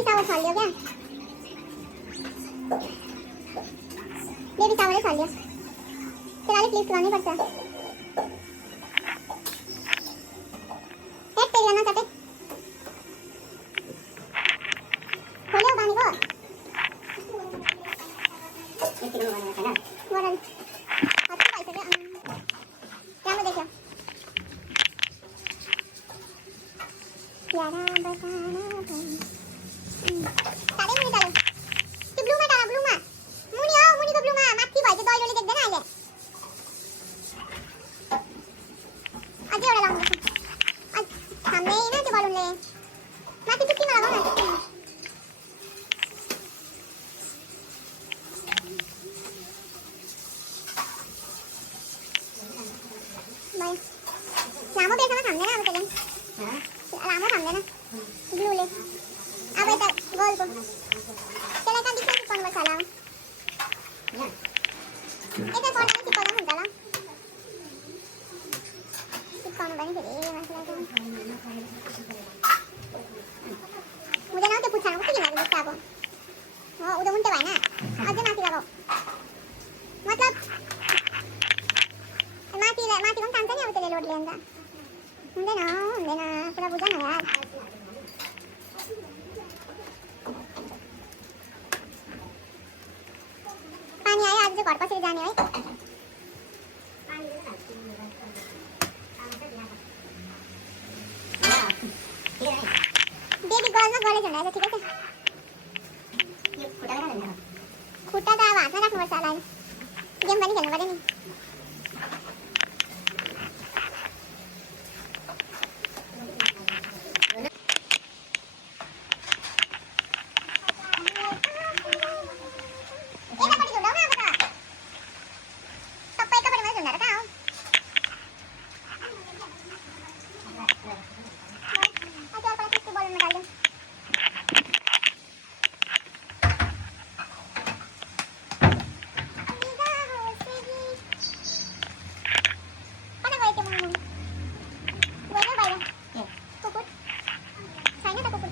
Baby shower खोल लिया क्या? बेबी शावर खोल लिया। चला ले क्लिप लगानी पड़ता है। हेड तेरी आना चाहते। खोले उगाने को। वरन। हाथ से पाइसे क्या? क्या मैं देखा? यारा बताना तुम। डाले मुनी डाले। कि ब्लू में डाला ब्लू में। मुनी आओ मुनी को ब्लू में माथी भाई के दो लोली देख देना आले। अजय वाला लाऊंगा। आज हमने ही ना जो बालून ले। माथी चुट्टी में लगाओ ना। बाय। लामो बेसा में सामने ना अब चलें। लामो सामने ना। ब्लू ले। अब ऐसा गोल को चले का दिखे कौन बसा लाओ इधर कौन है चिपका ना चला चिपका ना बनी चले ये मसला तो मुझे ना तो पूछा ना कुछ नहीं लगता को हां उधर मुंटे भाई ना आज माती लगाओ मतलब माती कौन काम नहीं होते लोड लेंगा मुंडे ना पूरा बुझा ना यार पानी आया आज से कॉर्पस से जाने आई बेबी गर्ल ना गले चढ़ा ठीक है ये खुटा लगा देना खुटा का आवाज ना रखना साला गेम वाली खेलने वाले नहीं Sayangnya takut